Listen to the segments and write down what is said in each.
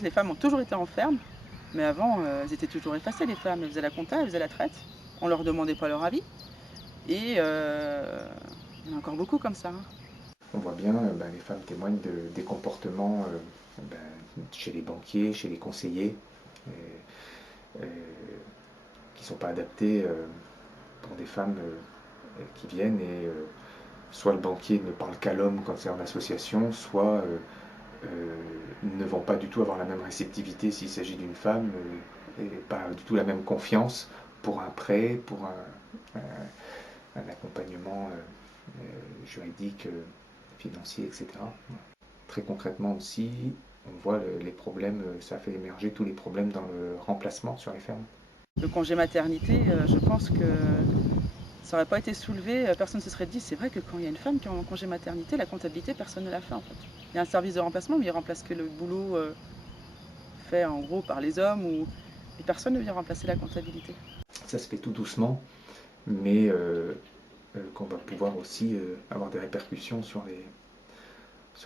fait, les femmes ont toujours été en ferme, mais avant, elles étaient toujours effacées, les femmes. Elles faisaient la compta, elles faisaient la traite. On leur demandait pas leur avis. Et il y en a encore beaucoup comme ça, hein. On voit bien, les femmes témoignent des comportements chez les banquiers, chez les conseillers, qui ne sont pas adaptés pour des femmes qui viennent et soit le banquier ne parle qu'à l'homme quand c'est en association, soit ne vont pas du tout avoir la même réceptivité s'il s'agit d'une femme et pas du tout la même confiance pour un prêt, pour un accompagnement juridique, financier, etc. Très concrètement aussi, on voit les problèmes, ça fait émerger tous les problèmes dans le remplacement sur les fermes. Le congé maternité, je pense que ça n'aurait pas été soulevé, personne ne se serait dit, c'est vrai que quand il y a une femme qui est en congé maternité, la comptabilité, personne ne la fait en fait. Il y a un service de remplacement, mais il remplace que le boulot fait en gros par les hommes, et personne ne vient remplacer la comptabilité. Ça se fait tout doucement, mais qu'on va pouvoir aussi avoir des répercussions sur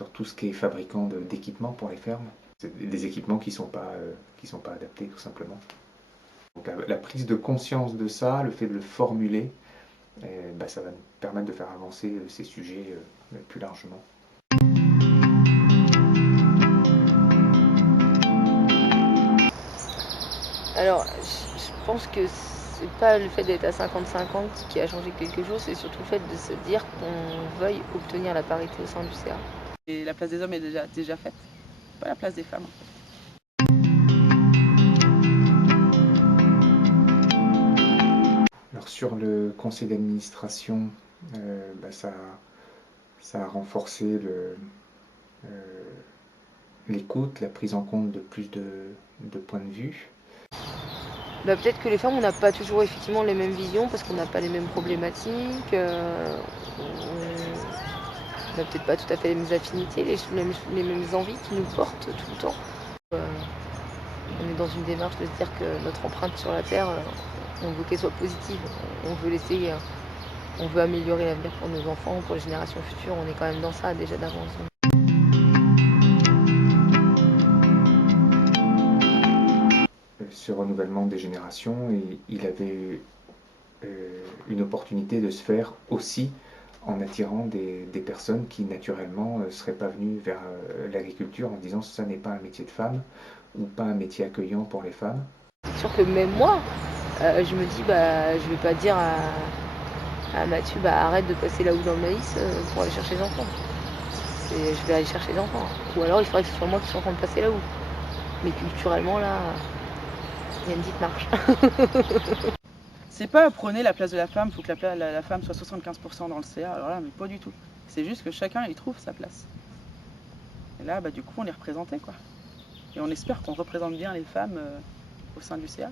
tout ce qui est fabricant d'équipements pour les fermes. C'est des équipements qui sont pas adaptés tout simplement. Donc la prise de conscience de ça, le fait de le formuler, ça va nous permettre de faire avancer ces sujets plus largement. Alors, je pense que c'est pas le fait d'être à 50-50 qui a changé quelque chose, c'est surtout le fait de se dire qu'on veuille obtenir la parité au sein du CA. Et la place des hommes est déjà faite, pas la place des femmes en fait. Alors sur le conseil d'administration, ça a renforcé l'écoute, la prise en compte de plus de points de vue. Peut-être que les femmes, on n'a pas toujours effectivement les mêmes visions parce qu'on n'a pas les mêmes problématiques, on n'a peut-être pas tout à fait les mêmes affinités, les mêmes envies qui nous portent tout le temps. On est dans une démarche de se dire que notre empreinte sur la Terre, on veut qu'elle soit positive, on veut améliorer l'avenir pour nos enfants, pour les générations futures, on est quand même dans ça déjà d'avance. Ce renouvellement des générations, il avait une opportunité de se faire aussi en attirant des personnes qui naturellement ne seraient pas venues vers l'agriculture en disant ça n'est pas un métier de femme ou pas un métier accueillant pour les femmes. C'est sûr que même moi, je me dis je vais pas dire à Mathieu arrête de passer la houe dans le maïs pour aller chercher les enfants. Je vais aller chercher les enfants. Ou alors il faudrait que ce soit moi qui sois en train de passer la houe. Mais culturellement là, il y a une petite marche. C'est pas prôner la place de la femme, il faut que la femme soit 75% dans le CA, alors là, mais pas du tout. C'est juste que chacun y trouve sa place. Et là, du coup, on est représenté, quoi. Et on espère qu'on représente bien les femmes au sein du CA.